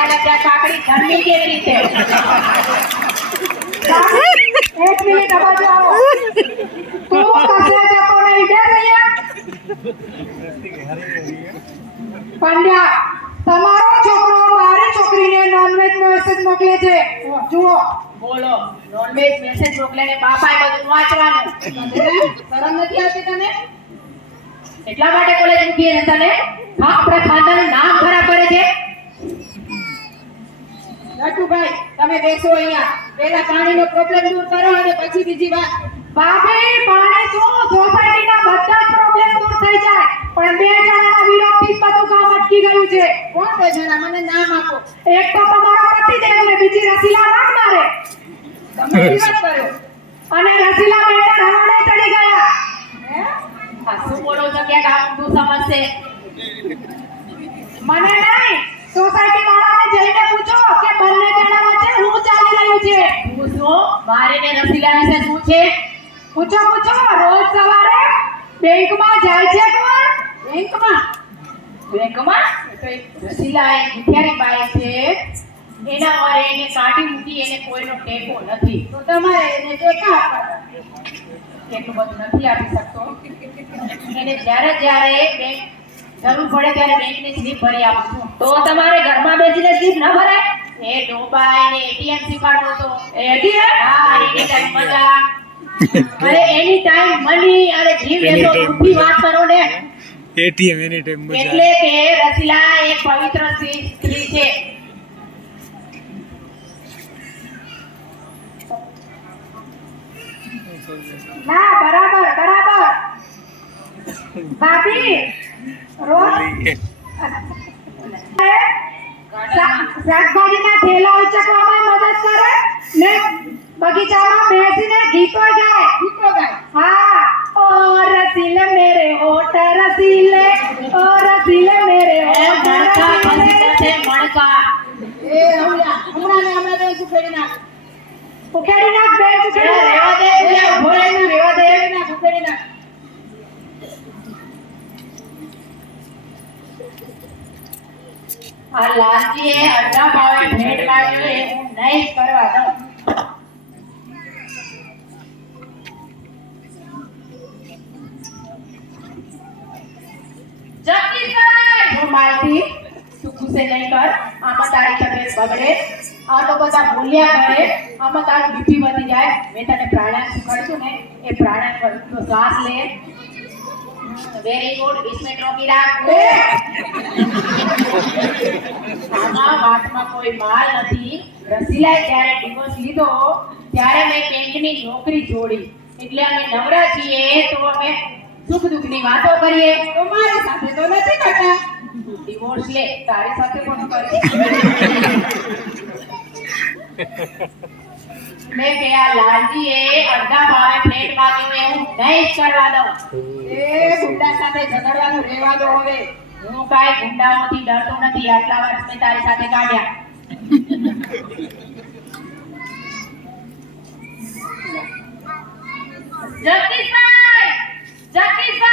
આલે ત્યાં કાકડી ઘરની કેવી છે? એક મિનિટ અવાજ આવો. તું કસે જતો નહીં બે અહીંયા. પંડ્યા તમારો છોકરો મારી છોકરીને નોનવેજ મેસેજ મોકલે છે. જુઓ બોલો, નોનવેજ મેસેજ મોકલે ને બાપાએ બધું વાંચવાનું. શરમ નથી આવતી તને? એટલા માટે કોલેજ મૂકી ને તને આપણા ખાનદાનનું નામ ખરાબ કરે છે. નટુભાઈ તમે બેસો અહીંયા. પહેલા પાણીનો પ્રોબ્લેમ દૂર કરો અને પછી બીજી વાત. બાપે પાણી શું સોસાયટીના બધા પ્રોબ્લેમ દૂર થઈ જાય પણ બે જણાના વિરોધથી જ બધું કામ અટકી ગયું છે. કોણ બે જણા? મને નામ આપો. એક તો તમારો પતિદેવ ને બીજી રસીલા નામ મારે. તમે શું વાત કરો? અને રસીલા બેટા રવાડે ચડી ગયા. હે? આ શું બોલો છો કે આમ તું સમજશે? મને નહીં, સોસાયટી વાળાને જઈને પૂછો કે બંને જણા વચ્ચે શું ચાલી રહ્યું છે. તું શું મારે ને રસીલા વિશે શું છે? પૂછો પૂછો. રોજ સવારે બેંકમાં જાય છે કોણ? બેંકમાં તો એક રસીલા એક ભૂખ્યારી બાઈ છે, એના વરે એને કાઢી મૂકી, એને કોઈનો ટેકો નથી. તો તમારે એને ટેકા આપવાના. એટલું બધું નથી આપી શકતો. એને જ્યારે જ્યારે બેંક જરૂર પડે ત્યારે બેંકની સ્લીપ ભરી આપું છું. તો તમારે ઘરમાં બેસીને સ્લીપ ન ભરાય? એ ડોબા એને એટીએમ શીખવાડતો હતો. એટીએમ? હા, એની ટાઈમ મજા. અરે એની ટાઈમ મની અને જીવ લેતો બુદ્ધિ વાત કરો ને. એટીએમ એની ટાઈમ મજા. એટલે કે રસીલા એક પવિત્ર સ્ત્રી છે. ના બરાબર બરાબર. ભાભી રોજ શાકભાજીના થેલા ઉચકવામાં મદદ કરે ને બગીચામાં બેસીને ગીતો ગાય. હા. ઓ રસીલે મેરે હોઠ રસીલે, ઓ રસીલે મેરે એ હોઠ મણકા રસીલે. પછી છે મણકા. એ હમણાં તો સુખેડી નાખ. સુખેડી નાખ બેન, એ સુખેડી રહેવા દે, એ ઉભો રહે, રહેવા દે. સુખેડી નાખ. આ લાલજીએ અડધા ભાવે ભેટ લાવ્યો એ હું નહીં કરવા દઉં. જગદીશભાઈ! જો માલતી, તું ગુસ્સે નહીં કર. આમાં તારી તબિયત બગડે, આ તો બધા ભૂલ્યા કરે, આમાં તારું બીપી વધી જાય. મેં તને પ્રાણાયામ શીખવાડ્યું ને, એ પ્રાણાયામ કર. તો શ્વાસ લે. Very good. 20 મિનિટ રોકી રાખ. આમાં વાતમાં કોઈ માલ નથી. રસીલાએ જ્યારે ડિવોર્સ લીધો ત્યારે મેં બેંકની નોકરી છોડી. એટલે અમે નવરા છીએ તો અમે સુખ દુઃખની વાતો કરીએ. તમારી સાથે તો નથી કરતા. ડિવોર્સ લે, તારી સાથે પણ કરીએ. મેં કે આ લાલજીએ અડધા ભાવે ફ્લેટ માંગ્યું એ હું નહીં જ કરવા દઉં. એ ગુંડા સાથે ઝઘડવાનું રહેવા દો હવે. હું કાંઈ ગુંડાઓથી ડરતો નથી. આટલા વર્ષ મેં તારી સાથે કાઢ્યા. જગદીશભાઈ! જગદીશભાઈ!